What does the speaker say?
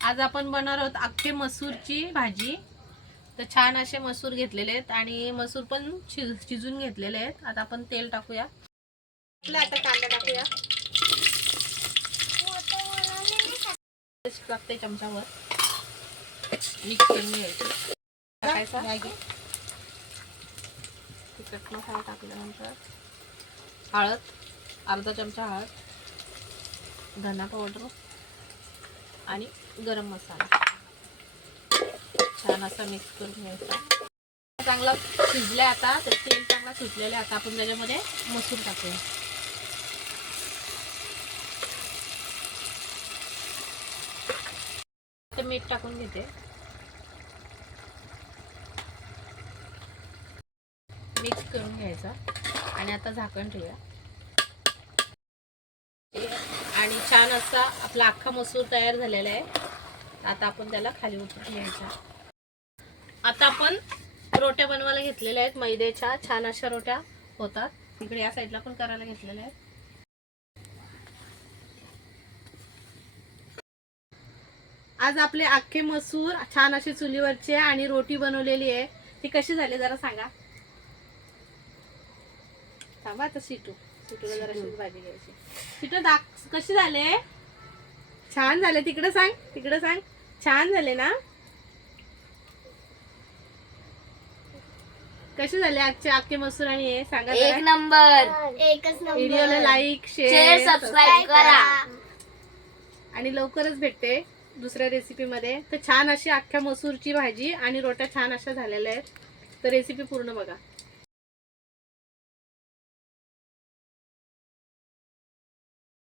आज आपण बनवणार आहोत अख्खे मसूरची भाजी। तर छान असे मसूर घेतलेले आहेत आणि मसूर पण शिजून घेतलेले आहेत। आता आपण तेल टाकूया। आता कांदा टाकूया, टाकते चमचावर, मिक्स करून घ्यायचं। टाकायचा तिखट मसाला टाकल्यानंतर हळद, अर्धा चमचा हळद, धना पावडर आणि गरम मसाला छान असा मिक्स करून घ्यायचा। चांगला शिजले आता, तर तेल चांगला सुटलेले। आता आपण त्याच्यामध्ये मसूर टाकूया। तर मीठ टाकून घेते, मिक्स करून घ्यायचा आणि आता झाकण ठेवूया। आणि छान असा आपला अख्खा मसूर तयार झालेला आहे। आता आपण त्याला खाली उतरून घ्यायचा। आता आपण रोट्या बनवायला घेतलेल्या आहेत मैद्याच्या। छान अशा रोट्या होतात। इकडे या साईडला पण करायला घेतलेल्या आहेत। आज आपले अख्खे मसूर छान असे चुलीवरचे आणि रोटी बनवलेली आहे। ती कशी झाली जरा सांगा। थांबा आता सिटूला जरा भाजी घ्यायची। सिटू कशी झाले? छान झाले। तिकडे सांग छान झाले ना? कसे झाले आजचे अख्खे मसूर आणि हे सांगा। एक नंबर, एकच नंबर। व्हिडिओला लाईक, शेअर, सबस्क्राइब करा आणि लवकरच भेटते दुसऱ्या रेसिपी मध्ये। तर छान अशी अख्ख्या मसूरची भाजी आणि रोट्या छान अशा झालेल्या आहेत। तर रेसिपी पूर्ण बघा।